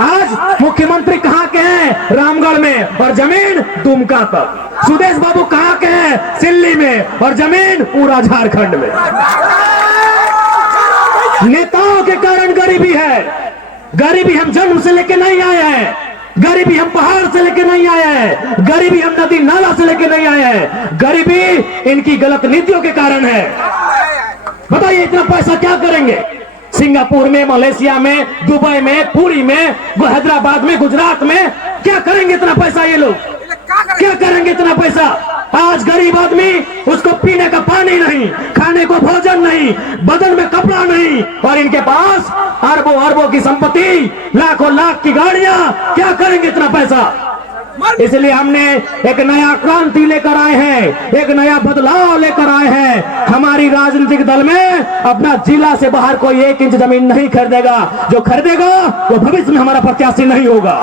आज मुख्यमंत्री कहाँ के हैं? रामगढ़ में, और जमीन दुमका तक। सुदेश बाबू कहाँ के हैं? सिल्ली में, और जमीन पूरा झारखंड में। नेताओं के कारण गरीबी है। गरीबी हम जन्म से लेके नहीं आए हैं, गरीबी हम पहाड़ से लेके नहीं आए हैं, गरीबी हम नदी नाला से लेके नहीं आए हैं, गरीबी इनकी गलत नीतियों के कारण है। बताइए इतना पैसा क्या करेंगे? सिंगापुर में, मलेशिया में, दुबई में, पुरी में, हैदराबाद में, गुजरात में क्या करेंगे इतना पैसा? ये लोग क्या करेंगे इतना पैसा? आज गरीब आदमी, उसको पीने का पानी नहीं, खाने को भोजन नहीं, बदन में कपड़ा नहीं, और इनके पास अरबों अरबों की संपत्ति, लाखों लाख की गाड़ियां। क्या करेंगे इतना पैसा? इसलिए हमने एक नया क्रांति लेकर आए हैं, एक नया बदलाव लेकर आए हैं। हमारी राजनीतिक दल में अपना जिला से बाहर कोई 1 इंच जमीन नहीं खरीदेगा। जो खरीदेगा वो भविष्य में हमारा प्रत्याशी नहीं होगा।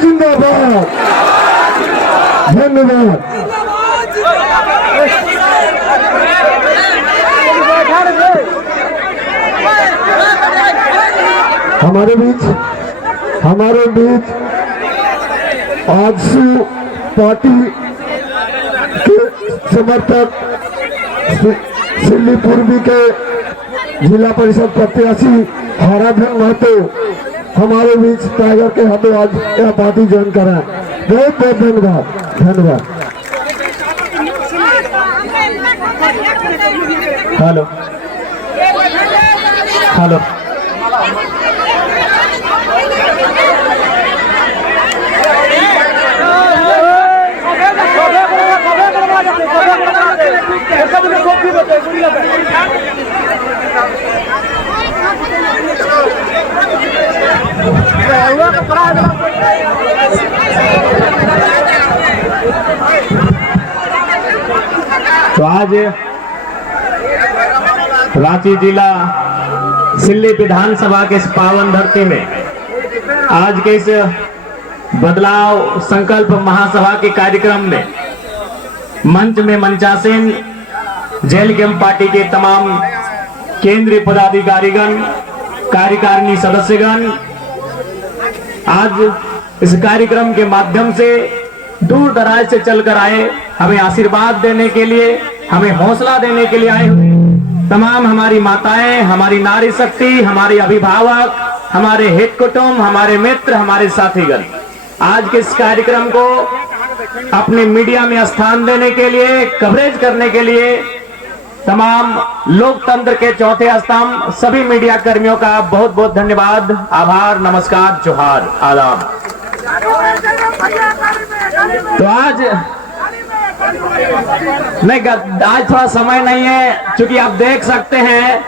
जिंदाबाद। धन्यवाद। हमारे बीच आजसू पार्टी के समर्थक सिल्ली पूर्वी के जिला परिषद प्रत्याशी हराधन महतो हमारे बीच टाइगर के हाथों आज यह पार्टी ज्वाइन करा। बहुत बहुत धन्यवाद। धन्यवाद। हेलो हेलो तो आज रांची जिला सिल्ली विधानसभा के इस पावन धरती में आज के इस बदलाव संकल्प महासभा के कार्यक्रम में मंच में मंचासीन जेल कैंप पार्टी के तमाम केंद्रीय पदाधिकारीगण, कार्यकारिणी सदस्यगण आज इस कार्यक्रम के माध्यम से दूर दराज से चलकर आए, हमें आशीर्वाद देने के लिए, हमें हौसला देने के लिए आए हुए तमाम हमारी माताएं, हमारी नारी शक्ति, हमारे अभिभावक, हमारे हित कुटुंब, हमारे मित्र, हमारे साथीगण आज के इस कार्यक्रम को अपने मीडिया में स्थान देने के लिए, कवरेज करने के लिए तमाम लोकतंत्र के चौथे स्तंभ सभी मीडिया कर्मियों का बहुत बहुत धन्यवाद, आभार, नमस्कार, जोहार, आदाब। तो आज नहीं, आज थोड़ा समय नहीं है, क्योंकि आप देख सकते हैं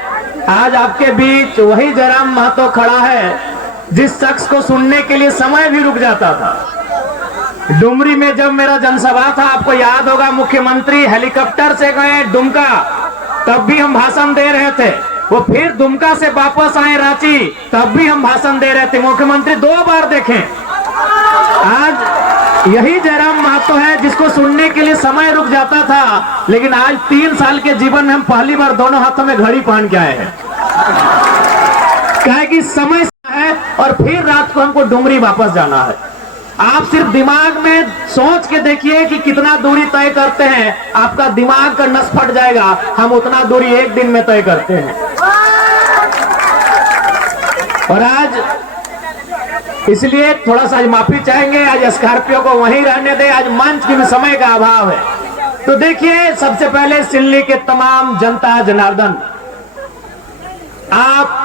आज आपके बीच वही जयराम महतो खड़ा है जिस शख्स को सुनने के लिए समय भी रुक जाता था। डुमरी में जब मेरा जनसभा था, आपको याद होगा, मुख्यमंत्री हेलीकॉप्टर से गए दुमका, तब भी हम भाषण दे रहे थे। वो फिर दुमका से वापस आए रांची, तब भी हम भाषण दे रहे थे। मुख्यमंत्री 2 बार देखें। आज यही जयराम महतो है जिसको सुनने के लिए समय रुक जाता था, लेकिन आज 3 साल के जीवन में हम पहली बार दोनों हाथों में घड़ी पहन के आए हैं। क्या कि समय है और फिर रात को हमको डुमरी वापस जाना है। आप सिर्फ दिमाग में सोच के देखिए कि कितना दूरी तय करते हैं, आपका दिमाग का नस फट जाएगा। हम उतना दूरी 1 दिन में तय करते हैं। और आज इसलिए थोड़ा सा आज माफी चाहेंगे, आज स्कॉर्पियो को वहीं रहने दे, आज मंच की समय का अभाव है। तो देखिए, सबसे पहले सिल्ली के तमाम जनता जनार्दन, आप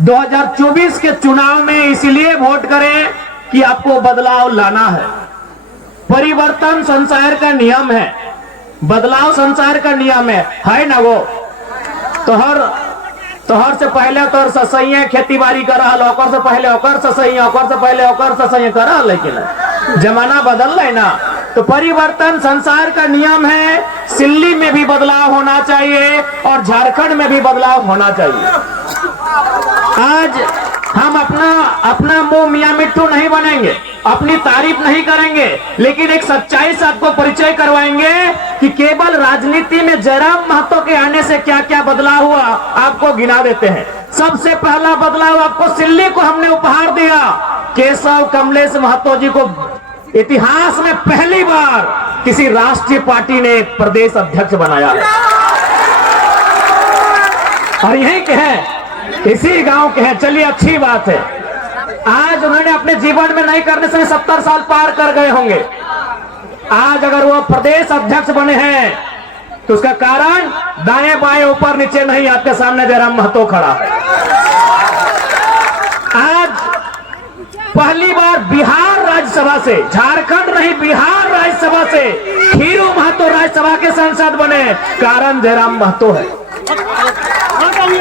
2024 के चुनाव में इसलिए वोट करें कि आपको बदलाव लाना है। परिवर्तन संसार का नियम है, बदलाव संसार का नियम है ना? वो तोहर से पहले तोहर ससैया खेती बाड़ी कर रहा, ओकर से पहले ओकर ससैया, ओकर से पहले ओकर ससैया कर रहा, लेकिन जमाना बदल रहा है ना। तो परिवर्तन संसार का नियम है। सिल्ली में भी बदलाव होना चाहिए और झारखंड में भी बदलाव होना चाहिए। आज हम अपना मुंह मियां मिट्टू नहीं बनेंगे। अपनी तारीफ नहीं करेंगे, लेकिन एक सच्चाई से आपको परिचय करवाएंगे कि केवल राजनीति में जयराम महतो के आने से क्या क्या बदलाव हुआ, आपको गिना देते हैं। सबसे पहला बदलाव आपको सिल्ली को हमने उपहार दिया। केशव कमलेश महतो जी को इतिहास में पहली बार किसी राष्ट्रीय पार्टी ने प्रदेश अध्यक्ष बनाया है, और यहीं के हैं, इसी गांव के हैं। चलिए अच्छी बात है, आज उन्होंने अपने जीवन में नहीं करने से 70 साल पार कर गए होंगे। आज अगर वो प्रदेश अध्यक्ष बने हैं तो उसका कारण दाएं बाएं ऊपर नीचे नहीं, आपके सामने जयराम महतो खड़ा है। आज पहली बार बिहार राज्यसभा से, झारखंड नहीं बिहार राज्यसभा से खीरू महतो राज्यसभा के सांसद बने, कारण जयराम महतो है।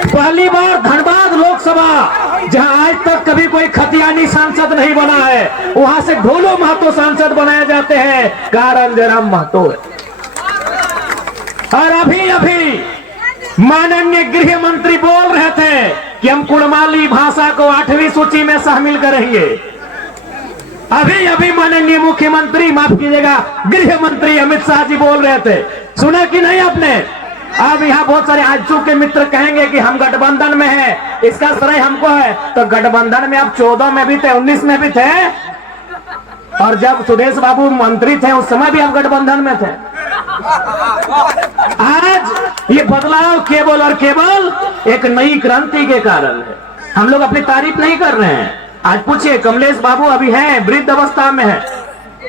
पहली बार धनबाद लोकसभा, जहां आज तक कभी कोई खतियानी सांसद नहीं बना है, वहां से ढोलो महतो सांसद बनाए जाते हैं, कारण जयराम महतो है। और अभी माननीय गृह मंत्री बोल रहे थे कि हम कुड़माली भाषा को 8वीं सूची में शामिल करेंगे। अभी माननीय मुख्यमंत्री, माफ कीजिएगा, गृह मंत्री अमित शाह जी बोल रहे थे, सुना कि नहीं आपने? अब यहाँ बहुत सारे आजू के मित्र कहेंगे कि हम गठबंधन में हैं, इसका श्रेय हमको है। तो गठबंधन में आप 14 में भी थे, 19 में भी थे, और जब सुदेश बाबू मंत्री थे उस समय भी आप गठबंधन में थे। आज ये बदलाव केवल और केवल एक नई क्रांति के कारण है। हम लोग अपनी तारीफ नहीं कर रहे हैं। आज पूछिए, कमलेश बाबू अभी हैं, वृद्ध अवस्था में है,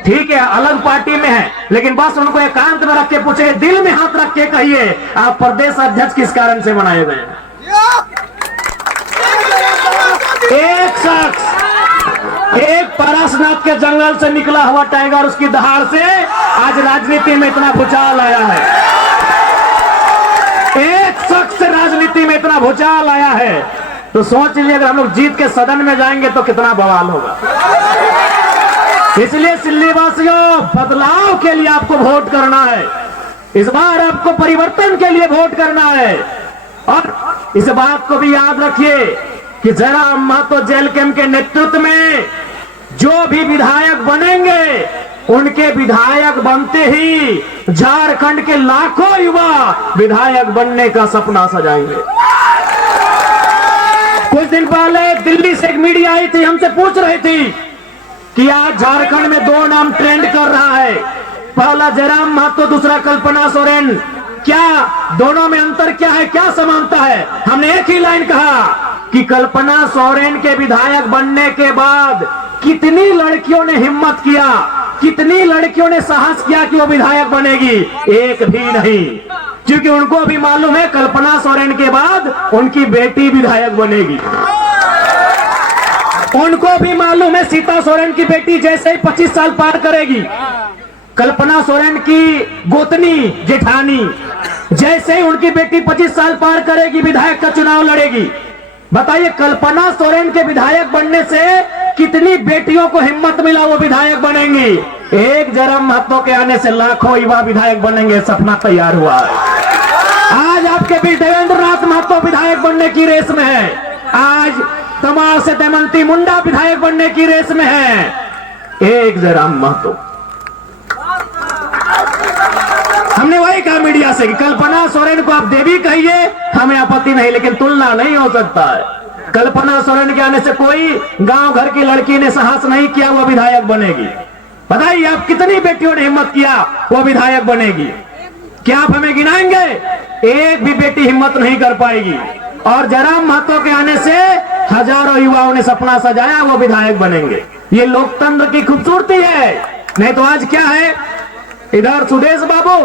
ठीक है, अलग पार्टी में है, लेकिन बस उनको एकांत में रख के पूछे, दिल में हाथ रख के कहिए, आप प्रदेश अध्यक्ष किस कारण से बनाए गए हैं? एक शख्स, एक पारसनाथ के जंगल से निकला हुआ टाइगर, उसकी दहाड़ से आज राजनीति में इतना भूचाल आया है। एक शख्स से राजनीति में इतना भूचाल आया है, तो सोच लीजिए अगर हम लोग जीत के सदन में जाएंगे तो कितना बवाल होगा। इसलिए सिल्ली वासियों, बदलाव के लिए आपको वोट करना है। इस बार आपको परिवर्तन के लिए वोट करना है। और इस बात को भी याद रखिए कि जयराम महतो जेल कैंप के नेतृत्व में जो भी विधायक बनेंगे, उनके विधायक बनते ही झारखंड के लाखों युवा विधायक बनने का सपना सजाएंगे। कुछ दिन पहले दिल्ली से एक मीडिया आई थी, हमसे पूछ रही थी कि आज झारखंड में 2 नाम ट्रेंड कर रहा है, पहला जयराम महतो, दूसरा कल्पना सोरेन, क्या दोनों में अंतर क्या है, क्या समानता है? हमने एक ही लाइन कहा कि कल्पना सोरेन के विधायक बनने के बाद कितनी लड़कियों ने हिम्मत किया, कितनी लड़कियों ने साहस किया कि वो विधायक बनेगी? एक भी नहीं, क्योंकि उनको भी मालूम है कल्पना सोरेन के बाद उनकी बेटी विधायक बनेगी। उनको भी मालूम है सीता सोरेन की बेटी जैसे ही 25 साल पार करेगी, कल्पना सोरेन की गोतनी जेठानी जैसे ही उनकी बेटी 25 साल पार करेगी, विधायक का चुनाव लड़ेगी। बताइए, कल्पना सोरेन के विधायक बनने से कितनी बेटियों को हिम्मत मिला, वो विधायक बनेंगी। एक जयराम महतो के आने से लाखों युवा विधायक बनेंगे, सपना तैयार हुआ है। आज आपके बीच देवेंद्र नाथ महतो विधायक बनने की रेस में है, आज तमाल से दमयंती मुंडा विधायक बनने की रेस में है, एक जयराम महतो। हमने वही कहा मीडिया से कि कल्पना सोरेन को आप देवी कहिए, हमें आपत्ति नहीं, लेकिन तुलना नहीं हो सकता है। कल्पना सोरेन के आने से कोई गांव घर की लड़की ने साहस नहीं किया वो विधायक बनेगी। बताइए आप कितनी बेटियों ने हिम्मत किया वो विधायक बनेगी? क्या आप हमें गिनाएंगे? एक भी बेटी हिम्मत नहीं कर पाएगी। और जयराम महतो के आने से हजारों युवाओं ने सपना सजाया वो विधायक बनेंगे। ये लोकतंत्र की खूबसूरती है। नहीं तो आज क्या है, इधर सुदेश बाबू,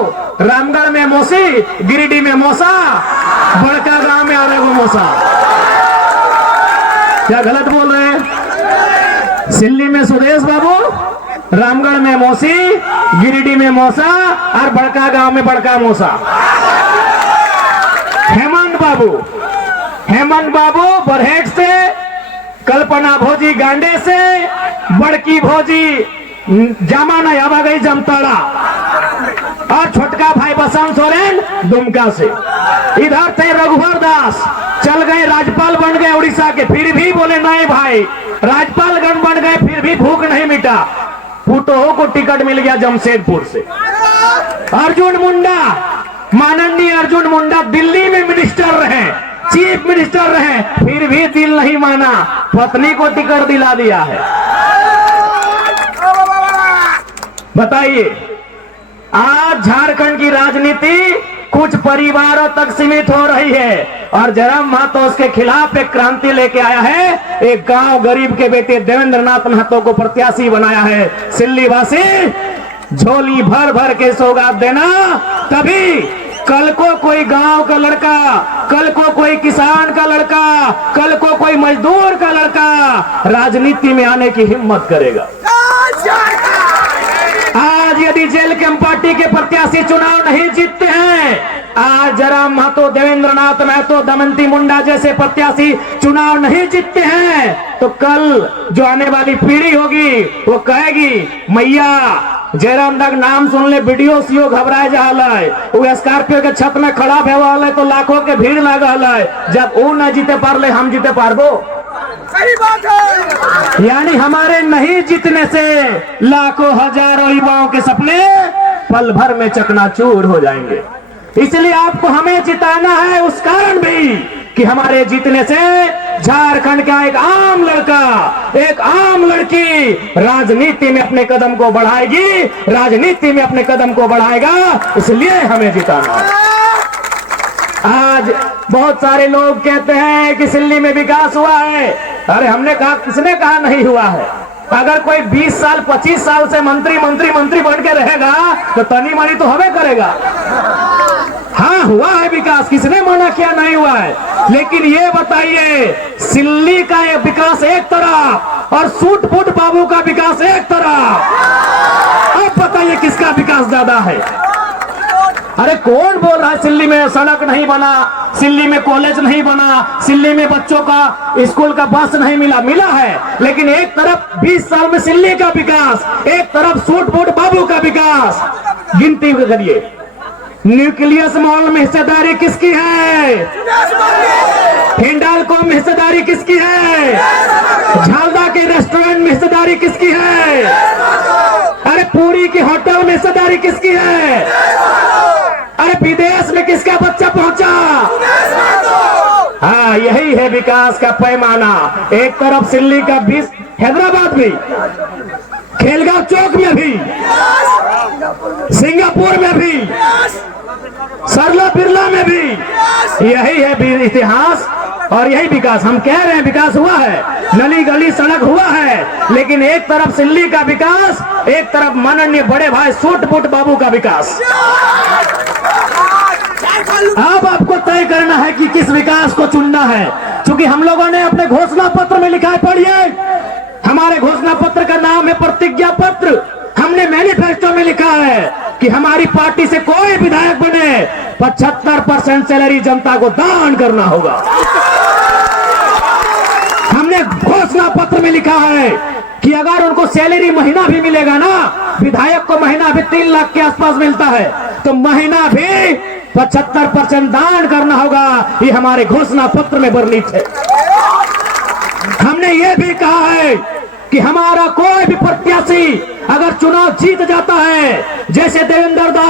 रामगढ़ में मौसी, गिरिडीह में मौसा, बड़का गांव में आ रहे वो मौसा। क्या गलत बोल रहे हैं? सिल्ली में सुदेश बाबू, रामगढ़ में मौसी, गिरिडीह में मौसा और बड़का गांव में बड़का मौसा। हेमंत बाबू बरहेट से, कल्पना भोजी गांडे से, बड़की भोजी जामा नहीं आवा गई जमताड़ा, और छोटका भाई बसंत सोरेन दुमका से। इधर थे रघुवर दास, चल गए राज्यपाल बन गए उड़ीसा के, फिर भी बोले नहीं भाई राज्यपालगण बन गए फिर भी भूख नहीं मिटा। फुटहो को टिकट मिल गया जमशेदपुर से। अर्जुन मुंडा, माननीय अर्जुन मुंडा दिल्ली में मिनिस्टर रहे, चीफ मिनिस्टर रहे, फिर भी दिल नहीं माना, पत्नी को टिकट दिला दिया है। बताइए, आज झारखंड की राजनीति कुछ परिवारों तक सीमित हो रही है और जयराम महतो उसके खिलाफ एक क्रांति लेके आया है। एक गांव गरीब के बेटे देवेंद्र नाथ महतो को प्रत्याशी बनाया है। सिल्ली वासी झोली भर भर के सौगात देना, तभी कल को कोई गांव का लड़का, कल को कोई किसान का लड़का, कल को कोई मजदूर का लड़का राजनीति में आने की हिम्मत करेगा। आज यदि जेल कैंप पार्टी के प्रत्याशी चुनाव नहीं जीतते हैं, आज जयराम महतो, देवेंद्र नाथ महतो, दमयंती मुंडा जैसे प्रत्याशी चुनाव नहीं जीतते हैं, तो कल जो आने वाली पीढ़ी होगी वो कहेगी मैया जयराम तक नाम सुन ले वीडियो सीओ घबराए जा है, वो स्कॉर्पियो के छत में खड़ा भेवा तो लाखों के भीड़ लगा है। जब वो न जीते पारले हम जीते पारबो। सही बात है। यानी हमारे नहीं जीतने से लाखों हजारों युवाओं के सपने पल भर में चकनाचूर हो जाएंगे। इसलिए आपको हमें जिताना है, उस कारण भी कि हमारे जीतने से झारखंड का एक आम लड़का, एक आम लड़की राजनीति में अपने कदम को बढ़ाएगी, राजनीति में अपने कदम को बढ़ाएगा, इसलिए हमें जिताना है। आज बहुत सारे लोग कहते हैं कि सिल्ली में विकास हुआ है। अरे हमने कहा, किसने कहा नहीं हुआ है? अगर कोई 20 साल 25 साल से मंत्री बन के रहेगा तो तनी मनी तो हमें करेगा। हाँ हुआ है विकास, किसने मना किया नहीं हुआ है। लेकिन ये बताइए, सिल्ली का ये विकास एक तरफ और सूट फूट बाबू का विकास एक तरफ, अब बताइए किसका विकास ज्यादा है? अरे कौन बोल रहा है सिल्ली में सड़क नहीं बना, सिल्ली में कॉलेज नहीं बना, सिल्ली में बच्चों का स्कूल का बस नहीं मिला? मिला है, लेकिन एक तरफ 20 साल में सिल्ली का विकास, एक तरफ सूट बूट बाबू का विकास। गिनती करिए, न्यूक्लियस मॉल में हिस्सेदारी किसकी है? हिंडाल्को में हिस्सेदारी किसकी है? झालदा के रेस्टोरेंट में हिस्सेदारी किसकी है? अरे पुरी के होटल में हिस्सेदारी किसकी है? अरे विदेश में किसका बच्चा पहुंचा? हाँ यही है विकास का पैमाना। एक तरफ सिल्ली का 20, हैदराबाद भी, खेलगांव चौक में भी, सिंगापुर में भी, सरला बिरला में भी, यही है इतिहास और यही विकास। हम कह रहे हैं विकास हुआ है, नली गली सड़क हुआ है, लेकिन एक तरफ सिल्ली का विकास, एक तरफ माननीय बड़े भाई सूट बूट बाबू का विकास। अब आपको तय करना है कि किस विकास को चुनना है, क्योंकि हम लोगों ने अपने घोषणा पत्र में लिखा है, पढ़िए, हमारे घोषणा पत्र का नाम है प्रतिज्ञा पत्र। हमने मैनिफेस्टो में लिखा है कि हमारी पार्टी से कोई विधायक बने 75% सैलरी जनता को दान करना होगा। हमने घोषणा पत्र में लिखा है कि अगर उनको सैलरी महीना भी मिलेगा ना, विधायक को महीना भी 3 लाख के आसपास मिलता है, तो महीना भी 75% दान करना होगा। ये हमारे घोषणा पत्र में वर्णित है। हमने ये भी कहा है कि हमारा कोई भी प्रत्याशी अगर चुनाव जीत जाता है, जैसे देवेंद्र दा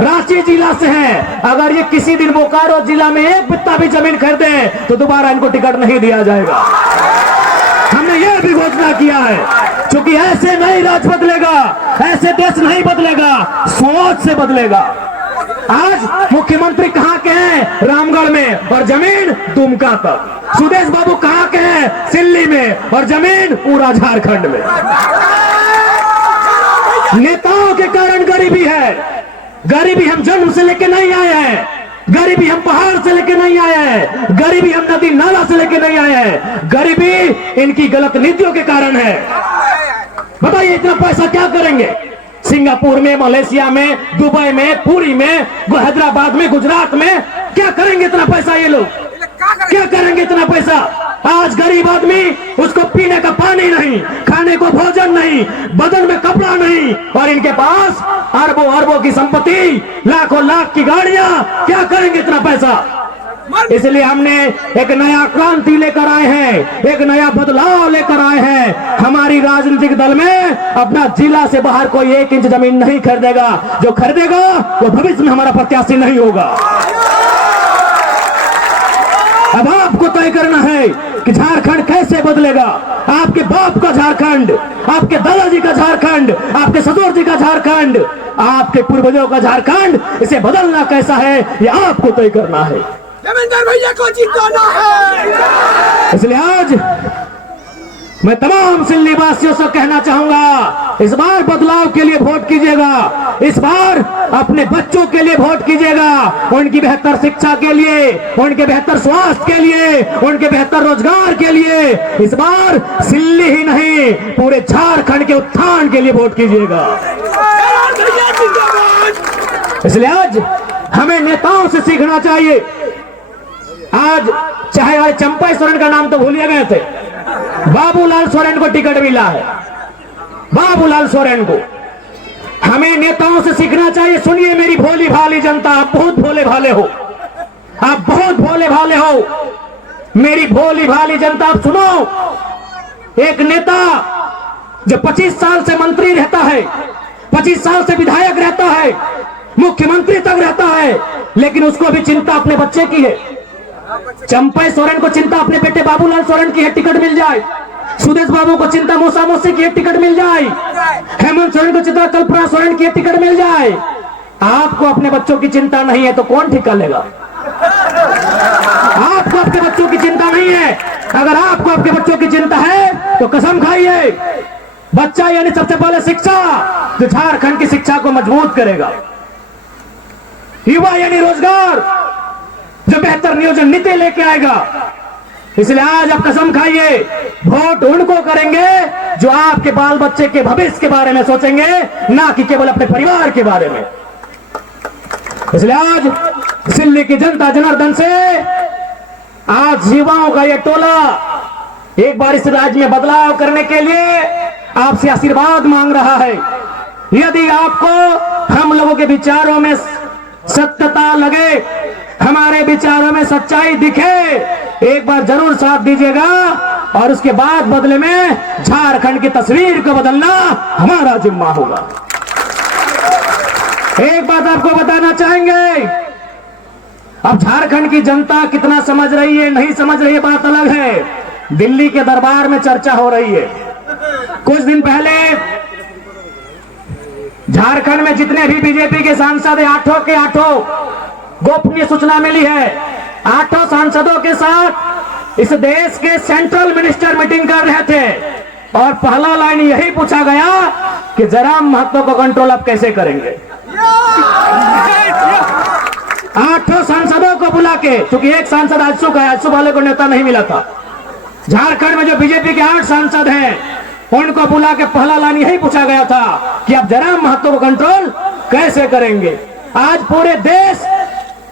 रांची जिला से है, अगर ये किसी दिन बोकारो जिला में एक बित्ता भी जमीन खरीदे तो दोबारा इनको टिकट नहीं दिया जाएगा। हमने ये भी घोषणा किया है, क्योंकि ऐसे नहीं राज बदलेगा, ऐसे देश नहीं बदलेगा, सोच से बदलेगा। आज मुख्यमंत्री कहाँ के हैं? रामगढ़ में, और जमीन दुमका तक। सुदेश बाबू कहाँ के हैं? सिल्ली में, और जमीन पूरा झारखंड में। नेताओं के कारण गरीबी है। गरीबी हम जन्म से लेके नहीं आए हैं, गरीबी हम पहाड़ से लेके नहीं आए हैं, गरीबी हम नदी नाला से लेके नहीं आए हैं, गरीबी इनकी गलत नीतियों के कारण है। बताइए इतना पैसा क्या करेंगे? सिंगापुर में, मलेशिया में, दुबई में, पुरी में, हैदराबाद में, गुजरात में क्या करेंगे इतना पैसा? ये लोग क्या करेंगे इतना पैसा? आज गरीब आदमी, उसको पीने का पानी नहीं, खाने को भोजन नहीं, बदन में कपड़ा नहीं, और इनके पास अरबों अरबों की संपत्ति, लाखों लाख की गाड़ियां, क्या करेंगे इतना पैसा? इसलिए हमने एक नया क्रांति लेकर आए हैं, एक नया बदलाव लेकर आए हैं। हमारी राजनीतिक दल में अपना जिला से बाहर कोई 1 इंच जमीन नहीं खरीदेगा। जो खरीदेगा वो भविष्य में हमारा प्रत्याशी नहीं होगा। अब आपको तय करना है कि झारखंड कैसे बदलेगा। आपके बाप का झारखंड, आपके दादाजी का झारखंड, आपके ससुर जी का झारखंड, आपके पूर्वजों का झारखंड, इसे बदलना कैसा है ये आपको तय करना है। देवेंद्र भैया को जिताना है। इसलिए आज मैं तमाम सिल्ली वासियों से कहना चाहूंगा, इस बार बदलाव के लिए वोट कीजिएगा। इस बार अपने बच्चों के लिए वोट कीजिएगा, उनकी बेहतर शिक्षा के लिए, उनके बेहतर स्वास्थ्य के लिए, उनके बेहतर रोजगार के लिए। इस बार सिल्ली ही नहीं पूरे झारखंड के उत्थान के लिए वोट कीजिएगा। इसलिए आज हमें नेताओं से सीखना चाहिए। आज चाहे आज चंपा सोरेन का नाम तो भूलिए गए थे, बाबूलाल सोरेन को टिकट मिला है। बाबूलाल सोरेन को हमें नेताओं से सीखना चाहिए। सुनिए मेरी भोली भाली जनता, आप बहुत भोले भाले हो, आप बहुत भोले भाले हो। मेरी भोली भाली जनता आप सुनो। एक नेता जो 25 साल से मंत्री रहता है, 25 साल से विधायक रहता है, मुख्यमंत्री तक रहता है, लेकिन उसको भी चिंता अपने बच्चे की है। चंपा सोरेन को चिंता अपने बेटे बाबूलाल सोरेन की है, टिकट मिल जाए। सुदेश बाबू को चिंता मौसा मौसी की है, टिकट मिल जाए। हेमंत सोरेन को चिंता कल्पना सोरेन की है, टिकट मिल जाए। आपको अपने बच्चों की चिंता नहीं है तो कौन ठिका लेगा? आपको अपने बच्चों की चिंता नहीं है। अगर आपको आपके बच्चों की चिंता है तो कसम खाइए, बच्चा यानी सबसे पहले शिक्षा, जो झारखंड की शिक्षा को मजबूत करेगा। युवा यानी रोजगार, जो बेहतर नियोजन नीति लेके आएगा। इसलिए आज आप कसम खाइए, वोट उनको करेंगे जो आपके बाल बच्चे के भविष्य के बारे में सोचेंगे, ना कि केवल अपने परिवार के बारे में। इसलिए आज सिल्ली की जनता जनार्दन से आज युवाओं का यह टोला एक बार इस राज्य में बदलाव करने के लिए आपसे आशीर्वाद मांग रहा है। यदि आपको हम लोगों के विचारों में सत्यता लगे, हमारे विचारों में सच्चाई दिखे, एक बार जरूर साथ दीजिएगा। और उसके बाद बदले में झारखंड की तस्वीर को बदलना हमारा जिम्मा होगा। एक बात आपको बताना चाहेंगे, अब झारखंड की जनता कितना समझ रही है नहीं समझ रही है बात अलग है। दिल्ली के दरबार में चर्चा हो रही है। कुछ दिन पहले झारखंड में जितने भी बीजेपी के सांसद हैं, 8 के 8 गोपनीय सूचना मिली है। 8 सांसदों के साथ इस देश के सेंट्रल मिनिस्टर मीटिंग कर रहे थे और पहला लाइन यही पूछा गया कि जयराम महतो को कंट्रोल आप कैसे करेंगे। 8 सांसदों को बुला के, क्योंकि एक सांसद आजसू का, आजसू वाले को नेता नहीं मिला था। झारखंड में जो बीजेपी के 8 सांसद हैं, उनको बुला के पहला लाइन यही पूछा गया था कि आप जयराम महतो को कंट्रोल कैसे करेंगे। आज पूरे देश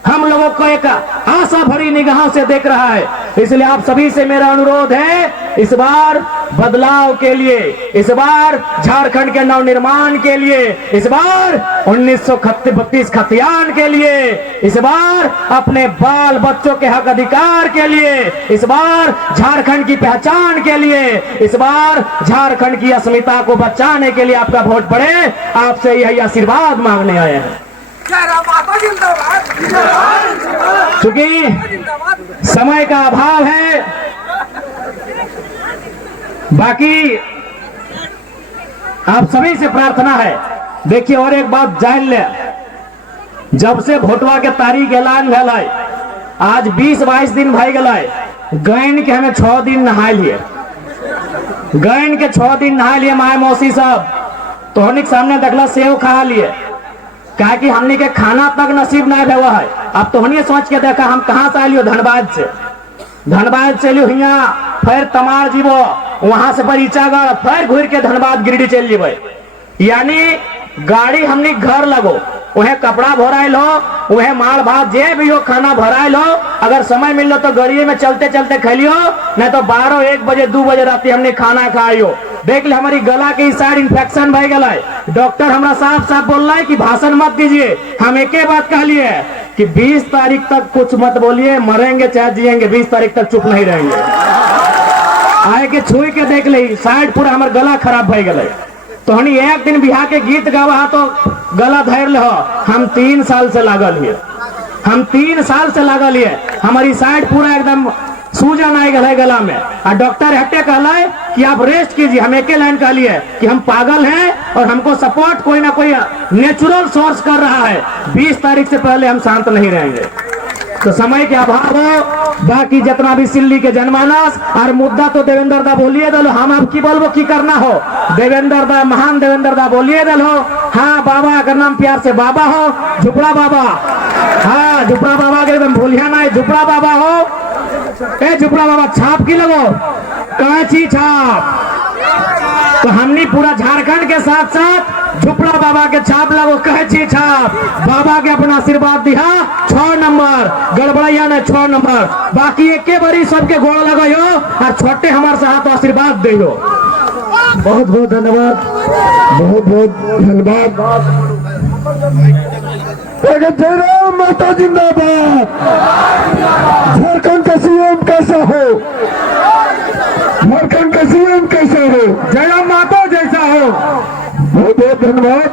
हम लोगों को एक आशा भरी निगाहों से देख रहा है। इसलिए आप सभी से मेरा अनुरोध है, इस बार बदलाव के लिए, इस बार झारखंड के नवनिर्माण के लिए, इस बार 1932 खतियान के लिए, इस बार अपने बाल बच्चों के हक अधिकार के लिए, इस बार झारखंड की पहचान के लिए, इस बार झारखंड की अस्मिता को बचाने के लिए आपका वोट पड़े। आपसे यही आशीर्वाद मांगने आए हैं। क्योंकि समय का अभाव है, बाकी आप सभी से प्रार्थना है। देखिए और एक बात जान ले, जब से भोटवा के तारीख ऐलान भेल, आज 20-22 दिन भाई गए, गैन के हमें 6 दिन नहाए लिए, गैन के 6 दिन नहाए लिए। माए मौसी साहब तो सामने देखला सेव खा लिए, कहा कि हमने के खाना तक नसीब नहीं हुआ है। अब तो सोच के देखा हम कहाँ से आलियो, धनबाद से, धनबाद से लियो हियाँ, फिर तमार जीवो, वहां से परिचागढ़, फिर घूर के धनबाद गिरिडीह चल जीवे। यानी गाड़ी हमने घर लगो, वह कपड़ा भराइल हो, वह माल भात जे भी हो खाना भराइल हो। अगर समय मिल लो तो गाड़िए में चलते चलते खेलियो, नहीं तो 12-1 बजे 2 बजे राती हमने खाना खाइयो। देख ले हमारी गला के साइड इन्फेक्शन भय गया। डॉक्टर हमारा साफ साफ बोल रहा है कि भाषण मत दीजिए। हम एक बात कह लिए कि 20 तारीख तक कुछ मत बोलिए, मरेंगे चाहे जिएंगे 20 तारीख तक चुप नहीं रहेंगे। आए के छुई के देख ली, साइड पूरा हमार गला खराब भई गए। तो हनी एक दिन बिहार के गीत गावा तो गला धैर ले हो। हम 3 साल से लागल हिए, हम 3 साल से लागल हिए। हमारी साइड पूरा एकदम सूजन आ गया है गला में। और डॉक्टर हटे कहला है कि आप रेस्ट कीजिए। हम एक लाइन कह लिए कि हम पागल हैं और हमको सपोर्ट कोई ना कोई नेचुरल सोर्स कर रहा है। 20 तारीख से पहले हम शांत नहीं रहेंगे। तो समय के अभाव हो, बाकी जितना भी सिल्ली के जनमानस और मुद्दा तो देवेंद्र दा बोलिए दलो। हम अब की बोलबो की करना हो, देवेंद्र दा, महान देवेंद्र दा बोलिए दलो। हाँ बाबा का नाम प्यार से बाबा हो, झुपड़ा बाबा। हाँ झुपड़ा बाबा के एकदम भूलिया ना, झुपड़ा बाबा हो। ए झुपड़ा बाबा छाप की लगो, कांची छाप। तो हमने पूरा झारखंड के साथ साथ झुपड़ा बाबा के छाप लगो, कहची छाप। बाबा के अपना आशीर्वाद दिया 6 नंबर, गड़बड़ैया ने 6 नंबर। बाकी एक बारी सबके गोड़ लगो और छोटे हमारे साथ आशीर्वाद दे। बहुत बहुत धन्यवाद, बहुत बहुत धन्यवाद। जय राम माता जिंदाबाद। झारखंड का सीएम कैसा हो, झारखंड का सीएम कैसा हो, जय राम माता जैसा हो। बहुत बहुत धन्यवाद।